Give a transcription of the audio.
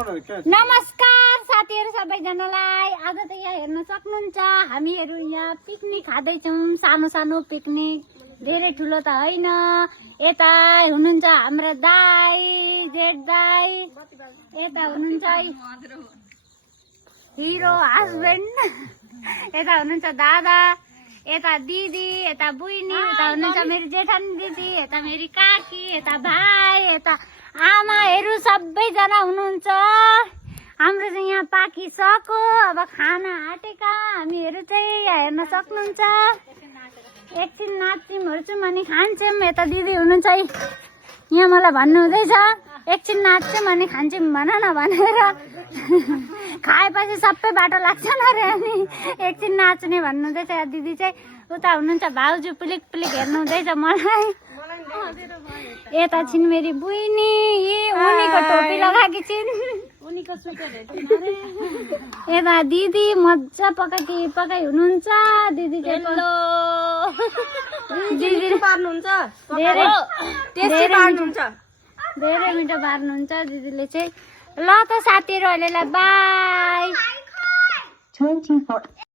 नमस्कार साथीहरु सबैजनालाई। आज त यहाँ हेर्न सक्नुहुन्छ हामीहरु यहाँ पिकनिक खाँदैछौं। सानो सानो पिकनिक, धेरै ठुलो त हैन। यता हुनुहुन्छ हाम्रो दाइ, जेठ दाइ, यता हुनुहुन्छ हिरो हस्बेन्ड, यता हुनुहुन्छ दादा, यता दिदी, यता बुइनी, यता हुनुहुन्छ मेरो जेठानी दिदी, यता मेरी काकी, यता भाइ, यता आमाहरु सबैजना हुनुहुन्छ। हाम्रो चाहिँ यहाँ पाकिसक्यो, अब खाना आँटेका। हामीहरु चाहिँ यहाँ हेर्न सक्नुहुन्छ। एकछिन नाच्छौँ हेर्छौँ अनि खान्छौँ। यता दिदी हुनुहुन्छ यहाँ मलाई भन्नु हुँदैछ एकछिन नाच्छौँ अनि खान्छौँ भन न भनेर। खाएपछि सबै बाटो लाग्छन् अरे अनि एकछिन नाच्ने भन्नु हुँदैछ दिदी चाहिँ। उता हुनुहुन्छ भाउजू पुलिक पुलिक हेर्नु हुँदैछ मलाई। यता छिन् मेरी बुइनी, उनीको टोपी लगाएकी छिन्, उनीको स्वेटर हेर्नु। यता दिदी मजा पकाइ हुनुहुन्छ। दिदी चाहिँ दिदी पार्नुहुन्छ, धेरै मिठो पार्नुहुन्छ दिदीले चाहिँ। ल त साथीहरु अहिलेलाई बाई।